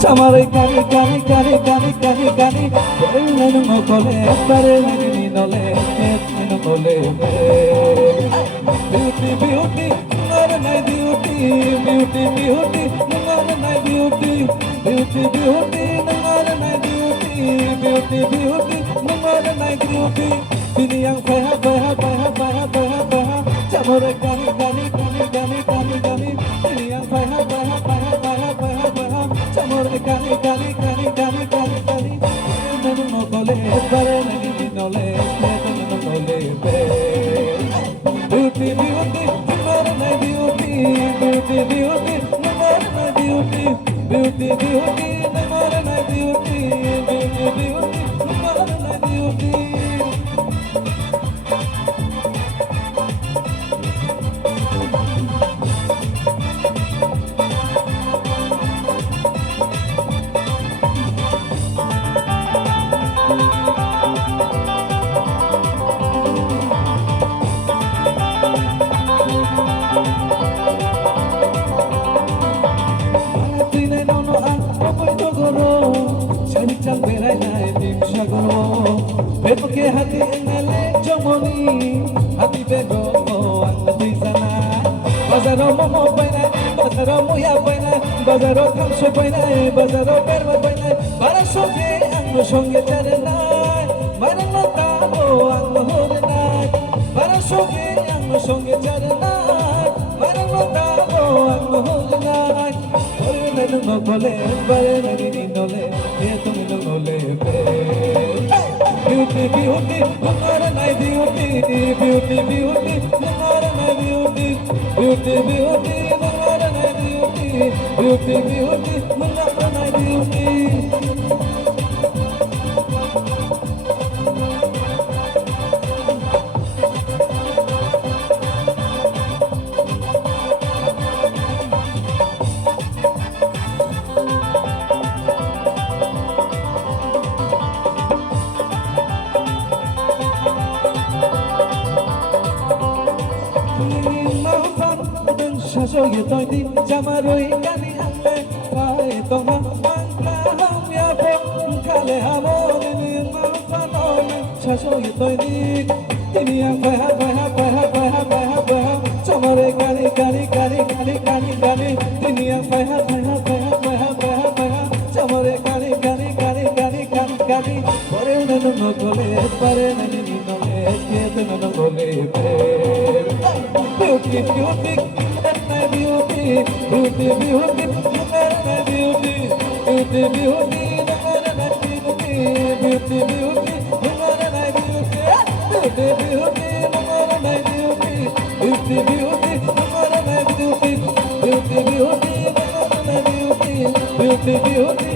Chamare kani kani kani kani kani kani Nenu mokole pare neni nole nenu mole Beauty beauty nare nai beauty beauty beauty nare nai beauty beauty beauty nare nai beauty beauty beauty nare nai beauty Dini yang peha peha peha peha peha peha Chamare kani kani kani kani kani kani Dini yang peha peha peha peha peha peha Chamare kani kani kani kani kani kani Nenu mokole pare neni nole nenu mole Beauty beauty nare nai beauty beauty beauty nare nai beauty beauty beauty nare nai beauty beauty beauty nare nai beauty Chang berai nai dim sagoro Bepuke hati engale jomoni Hati bego ang natizana Bazaro momo painai Bazaro muya painai Bazaro kamso painai Bazaro perma painai Para songe ang songe charenai Marang matano ang horenai Para songe ang songe charenai Marang matano ang horenai Ore nenu nokole bare neni nole Tumi nole Beauty beauty nare nai beauty beauty beauty nare nai beauty beauty beauty nare nai beauty beauty beauty nare nai beauty Sasoye toy di jamaroi kani hamme pae tonga mangla hamya pon kale hamon ni mafano sasoye toy di tini ang paha paha paha paha paha paha chamare kani kani kani kani kani kani tini ang paha paha paha paha paha paha chamare kani kani kani kani kani kani pore nenu nokole pare neni nole kete nenu gole beauty beauty beauty, beauty, beauty, nare beauty, beauty, beauty, nare beauty, beauty, beauty, nare beauty, beauty, beauty, nare beauty, beauty, beauty, nare beauty, beauty, beauty, nare beauty, beauty, beauty.